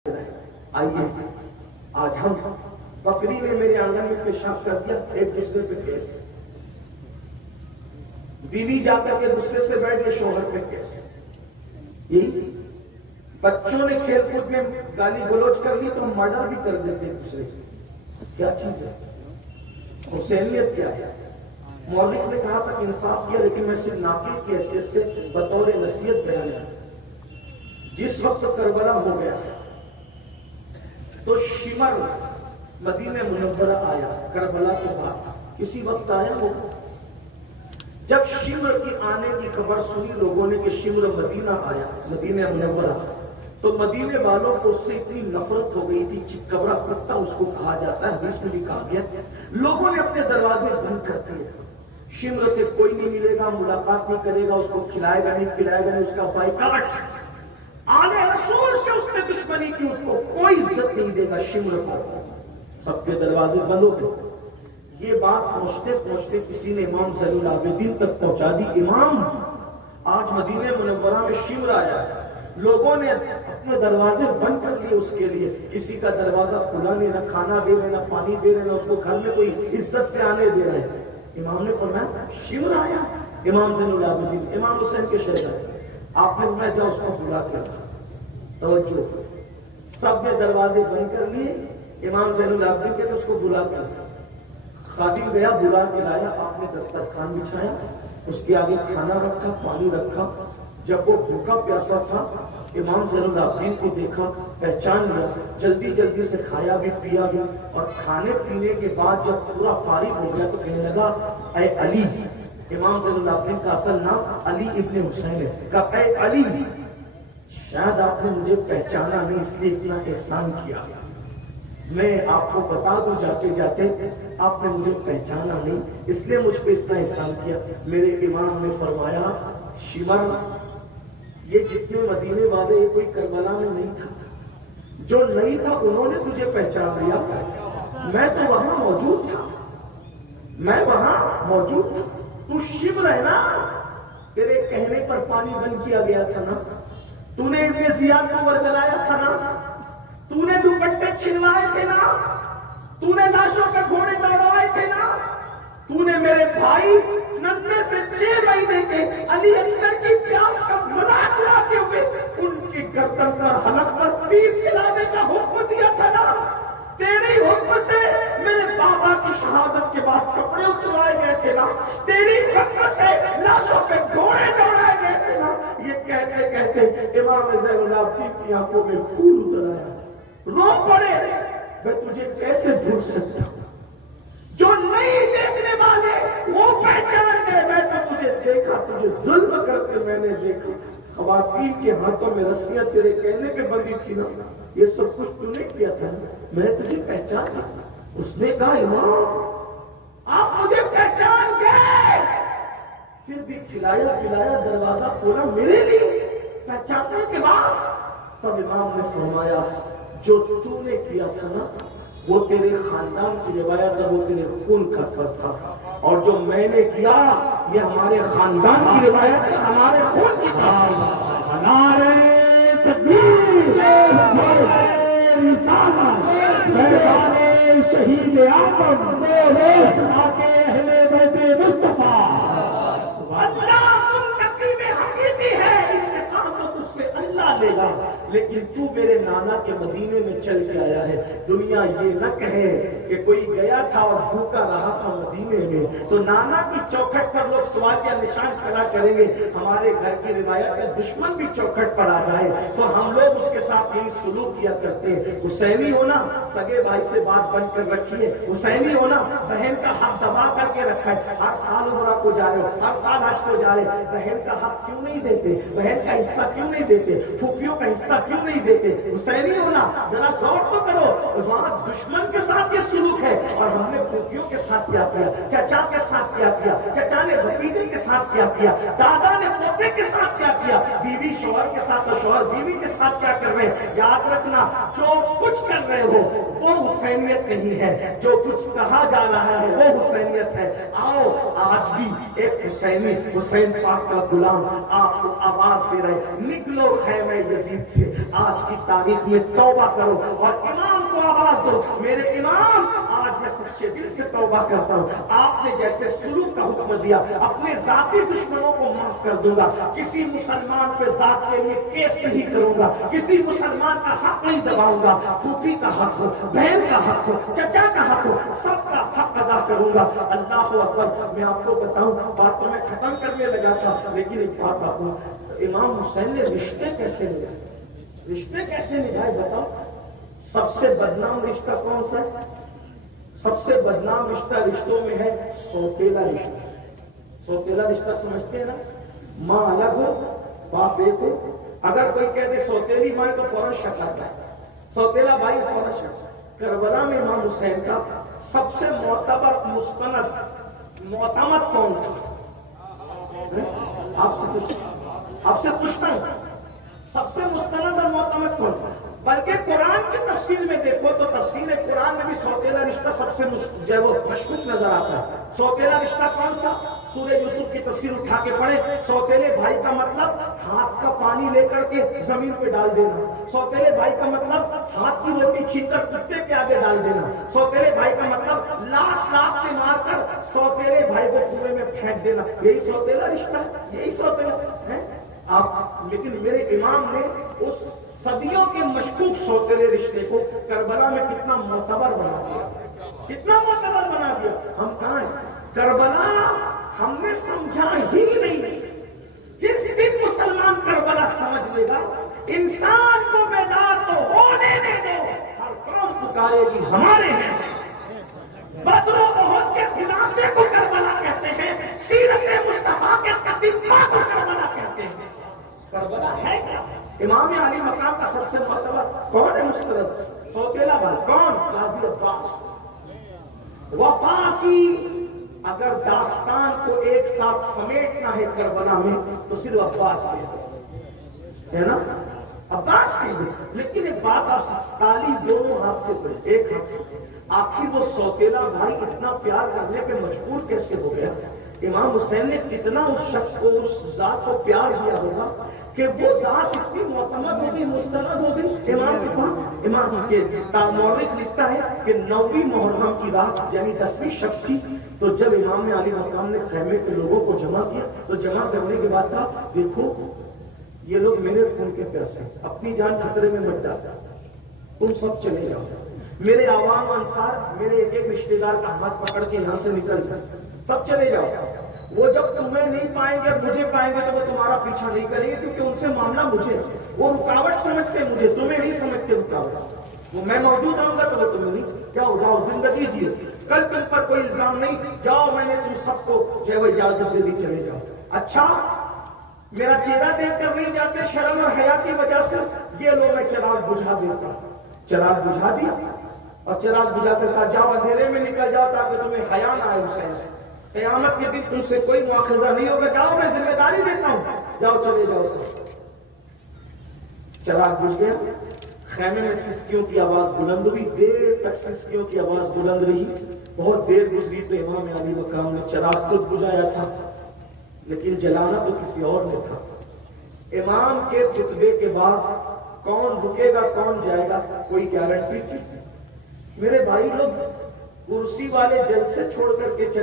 آئیے آج ہم بکری نے میرے آنگن میں پیشاب کر دیا، ایک دوسرے پہ کیس، بیوی جا کر کے غصے سے بیٹھ گئے، شوہر پہ کیس، یہی بچوں نے کھیل کود میں گالی گلوچ کر لی تو مرڈر بھی کر دیتے ایک دوسرے کی۔ کیا چیز ہے حسینیت؟ کیا ہے؟ مولوی نے کہا تھا کہ انصاف کیا، لیکن میں صرف ناقل کی حیثیت سے بطور نصیحت بیان ہے۔ جس وقت کربلا ہو گیا تو شمر مدینہ منورہ آیا، کربلا کے بعد کسی وقت آیا وہ۔ جب شمر کی آنے کی خبر سنی لوگوں نے کہ شمر مدینہ آیا، مدینہ منورہ، تو مدینے والوں کو اس سے اتنی نفرت ہو گئی تھی، چکبرا کتا اس کو کہا جاتا ہے، حدیث میں بھی کہا گیا، لوگوں نے اپنے دروازے بند کر دیے۔ شمر سے کوئی نہیں ملے گا، ملاقات نہیں کرے گا، اس کو کھلائے گا نہیں پلائے گا نہیں، اس کا بائیکاٹ، آنے رسول سے اس نے دشمنی کی، اس کو کوئی عزت نہیں دے گا شمر کو۔ سب کے دروازے بند ہو گئے۔ یہ بات پہنچتے پہنچتے کسی نے امام زین العابدین تک پہنچا دی، امام آج مدینہ منورہ میں شمر آیا ہے، لوگوں نے اپنے دروازے بند کر لیے اس کے لیے، کسی کا دروازہ کھلا نہیں، نہ کھانا دے رہے، نہ پانی دے رہے، نہ اس کو گھر میں کوئی عزت سے آنے دے رہے۔ امام نے فرمایا شمر آیا، امام زین العابدین امام حسین کے شہزادے، آپ نے فرمایا جاؤ اس کو بلا کے رکھا۔ توجہ، سب نے دروازے بند کر لیے، امام زین العابدین کہتے اس کو بلا کے رکھا۔ خادم گیا، بلا کے لایا، آپ نے دسترخوان بچھایا، اس کے آگے کھانا رکھا، پانی رکھا۔ جب وہ بھوکا پیاسا تھا، امام زین العابدین کو دیکھا، پہچان لیا، جلدی جلدی سے کھایا بھی پیا بھی، اور کھانے پینے کے بعد جب پورا فارغ ہو گیا تو کہنے لگا اے علی، امام زین العابدین کا اصل نام علی ابن حسین ہے، کہا اے علی، شاید آپ نے مجھے پہچانا نہیں اس لیے اتنا احسان کیا، میں آپ کو بتا دوں جاتے جاتے، آپ نے مجھے پہچانا نہیں اس لیے مجھ پہ اتنا احسان کیا۔ میرے امام نے فرمایا شمر، یہ جتنے مدینے والے، یہ کوئی کربلا میں نہیں تھا، جو نہیں تھا انہوں نے تجھے پہچان لیا، میں تو وہاں موجود تھا، میں وہاں موجود تھا، تو شمر ہے نا، تیرے کہنے پر پانی بند کیا گیا تھا نا، تو نے ابن زیاد کو ورگلایا تھا نا، تو نے دوپٹے چھلوائے تھے نا، تو نے لاشوں پہ گھوڑے دوڑائے تھے نا، تو نے میرے بھائی ننھے سے 6 مہینے کے علی اصغر کی پیاس کا مذاق اڑاتے ہوئے ان کی گردن پر حلق پر تیر چلانے کا حکم دیا تھا نا، تیرے حکم سے میرے بابا کی شہادت کے بعد کپڑے اتروائے گئے تھے نا، تیری حکم سے لاشوں پہ گھوڑے دوڑائے گئے تھے نا۔ یہ کہتے کہتے امام زین العابدین کی آنکھوں میں خون اتر آیا، رو پڑے، میں تجھے کیسے بھول سکتا ہوں، جو نہیں دیکھنے والے وہ پہچان گئے، میں تو تجھے دیکھا، تجھے ظلم کرتے میں نے دیکھا، خواتین کے ہاتھوں میں رسیاں تیرے کہنے پہ بندھی تھی نا، یہ سب کچھ تو نے کیا تھا، میں نے تجھے پہچانا۔ اس نے کہا امام آپ مجھے پہچان گئے، پھر بھی کھلایا پلایا، دروازہ کھولا میرے لیے پہچاننے کے بعد۔ تب امام نے فرمایا جو تو نے کیا تھا نا وہ تیرے خاندان کی روایت ہے، وہ تیرے خون کا اثر تھا، اور جو میں نے کیا یہ ہمارے خاندان کی روایت ہے، ہمارے خون کی تاثیر۔ نعرہ تکبیر، نعرہ رسالت، میدان شہید اعظم، آقا اہل بیت مصطفیٰ۔ اللہ منتقم حقیقی ہے، انتقام تو تجھ سے اللہ لے گا، لیکن تو میرے نانا کے مدینے میں چل کے آیا ہے۔ دنیا یہ نہ کہے کہ کوئی گیا تھا اور بھوکا رہا تھا مدینے میں، تو نانا کی چوکھٹ پر لوگ سوال کا نشان کھڑا کریں گے۔ ہمارے گھر کی روایت ہے دشمن بھی چوکھٹ پر آ جائے تو ہم لوگ اس کے ساتھ یہی سلوک کیا کرتے ہیں۔ حسینی ہونا، سگے بھائی سے بات بن کر رکھی ہے، حسینی ہونا، بہن کا حق دبا کر کے رکھا ہے۔ ہر سال عمرہ کو جا رہے ہو، ہر سال حج کو جا رہے، بہن کا حق کیوں نہیں دیتے، بہن کا حصہ کیوں نہیں دیتے، پھوپھیوں کا حصہ کیوں نہیں دیتے؟ حسینی ہونا ذرا غور تو کرو، وہاں دشمن کے ساتھ یہ سلوک ہے، اور ہم نے پھوپھیوں کے ساتھ کیا کیا، چچا کے ساتھ کیا کیا، چچا نے بھتیجے کے ساتھ کیا کیا، دادا نے پوتے کے ساتھ کیا کیا، بیوی شوہر کے ساتھ اور شوہر بیوی کے ساتھ کیا کر رہے ہیں۔ یاد رکھنا جو کچھ کر رہے ہو وہ حسینیت نہیں ہے، جو کچھ کہا جا رہا ہے وہ حسینیت ہے۔ آؤ آج بھی ایک حسینی، حسین پاک کا غلام آپ کو آواز دے رہے، نکلو خیمہ میں یزید سے آج کی تاریخ میں توبہ کرو اور امام کو آواز دو، میرے امام آج میں سچے دل سے توبہ کرتا ہوں، آپ نے جیسے سلوک کا حکم دیا اپنے ذاتی دشمنوں کو معاف کر دوں گا، کسی مسلمان پہ ذات کے لیے کیس نہیں کروں گا، کسی مسلمان کا حق نہیں دباؤں گا، پھوپھی کا حق ہو، بہن کا حق ہو، چچا کا حق ہو، سب کا حق ادا کروں گا۔ اللہ اکبر۔ میں آپ کو بتاؤں، بات تو میں ختم کرنے لگا تھا لیکن ایک بات آپ کو، امام حسین نے رشتے کیسے نبھائے؟ رشتے کیسے نبھائے بتاؤ؟ سب سے بدنام رشتہ کون سا ہے؟ سب سے بدنام رشتہ رشتوں میں ہے سوتیلا رشتہ۔ سوتیلا رشتہ سمجھتے ہیں نا؟ ماں الگ ہو، باپ ایک ہو، اگر کوئی کہہ دے سوتیلی ماں تو فوراً شک آتا ہے، سوتیلا بھائی فوراً شک۔ کربلا میں امام حسین کا سب سے معتبر مستند معتمد کون تھا؟ آپ سے پوچھتا ہوں، سب سے مستند اور معتمد کون تھا؟ بلکہ قرآن کی تفسیر میں دیکھو تو تفسیر قرآن میں بھی سوتیلا رشتہ سب سے جو ہے وہ مشکوک نظر آتا ہے۔ سوتیلا رشتہ کون سا؟ سورہ یوسف کی تفسیر اٹھا کے پڑھے، سوتیلے بھائی کا مطلب ہاتھ کا پانی لے کر کے زمین پہ ڈال دینا، سوتیلے بھائی کا مطلب ہاتھ کی روٹی چھین کر کتے کے آگے ڈال دینا، سوتیلے بھائی کا مطلب لاکھ سے مار کر سوتیلے بھائی کو کنویں میں پھینک دینا، یہی سوتیلا رشتہ ہے، یہی سوتیلا ہے آپ۔ لیکن میرے امام نے اس صدیوں کے مشکوک سوتیلے رشتے کو کربلا میں کتنا معتبر بنا دیا، کتنا معتبر بنا دیا۔ ہم کہاں ہیں؟ کربلا ہم نے سمجھا ہی نہیں۔ جس دن مسلمان کربلا سمجھ لے گا، انسان کو بیدار تو ہونے دے دو، ہر قوم پکارے گی ہمارے ہیں۔ بدر و احد کے خلاصے کو کربلا کہتے ہیں، سیرت مصطفیٰ کے تتمہ کو کربلا کہتے ہیں۔ کربلا ہے کیا؟ امام علی مقام کا سب سے معتبر کون ہے مسترد؟ سوتیلا بھائی کون؟ غازی عباس۔ وفا کی اگر داستان کو ایک ساتھ سمیٹنا ہے کربلا میں تو صرف عباس کے ہے نا، عباس کے۔ لیکن ایک بات آپ سے، تالی دونوں ہاتھ سے بج، ایک ہاتھ سے، آخر وہ سوتیلا بھائی اتنا پیار کرنے پہ مجبور کیسے ہو گیا؟ امام حسین نے کتنا اس شخص کو، اس ذات کو پیار دیا ہوگا کہ وہ ذات اتنی معتمد ہوگی، مستند ہوگی امام کے پاس۔ امام کے مورخ لکھتا ہے کہ 9ویں محرم کی رات یعنی 10ویں شب تھی، تو جب امام علی مقام نے خیمے کے لوگوں کو جمع کیا تو جمع کرنے کے بعد کہا، دیکھو یہ لوگ میرے خون کے پیاسے، اپنی جان خطرے میں مت ڈالنا، تم سب چلے جاؤ، میرے عوام انصار میرے ایک ایک رشتہ دار کا ہاتھ پکڑ کے یہاں سے نکل جائے، سب چلے جاؤ۔ وہ جب تمہیں نہیں پائیں گے اور مجھے پائیں گے تو وہ تمہارا پیچھا نہیں کریں گے، کیونکہ ان سے معاملہ مجھے، وہ رکاوٹ سمجھتے مجھے، تمہیں نہیں سمجھتے رکاوٹ، وہ میں موجود رہوں گا تو وہ تمہیں نہیں۔ جاؤ جاؤ زندگی جیو، کل تم پر کوئی الزام نہیں، جاؤ میں نے تم سب کو جو ہے وہ اجازت دے دی، چلے جاؤ۔ اچھا میرا چہرہ دیکھ کر نہیں جاتے شرم اور حیا کی وجہ سے، یہ لو میں چراغ بجھا دیتا، چراغ بجھا دیا اور چراغ بجھا کر کہا جاؤ اندھیرے میں نکل جاؤ تاکہ تمہیں حیا نہ آئے حسین سے، قیامت کے دن تم سے کوئی مواخذہ نہیں ہوگا، جاؤ میں ذمہ داری دیتا ہوں، جاؤ چلے جاؤ سب۔ چراغ بجھ گیا، خیمے میں سسکیوں کی آواز بلند ہوئی، دیر تک سسکیوں کی آواز بلند رہی، بہت دیر گزری تو امام علی مقام نے چراغ خود بجھایا تھا لیکن جلانا تو کسی اور نے تھا۔ امام کے خطبے کے بعد کون رکے گا کون جائے گا کوئی گارنٹی تھی؟ میرے بھائی لوگ کرسی والے جلسے چھوڑ کر کے چلے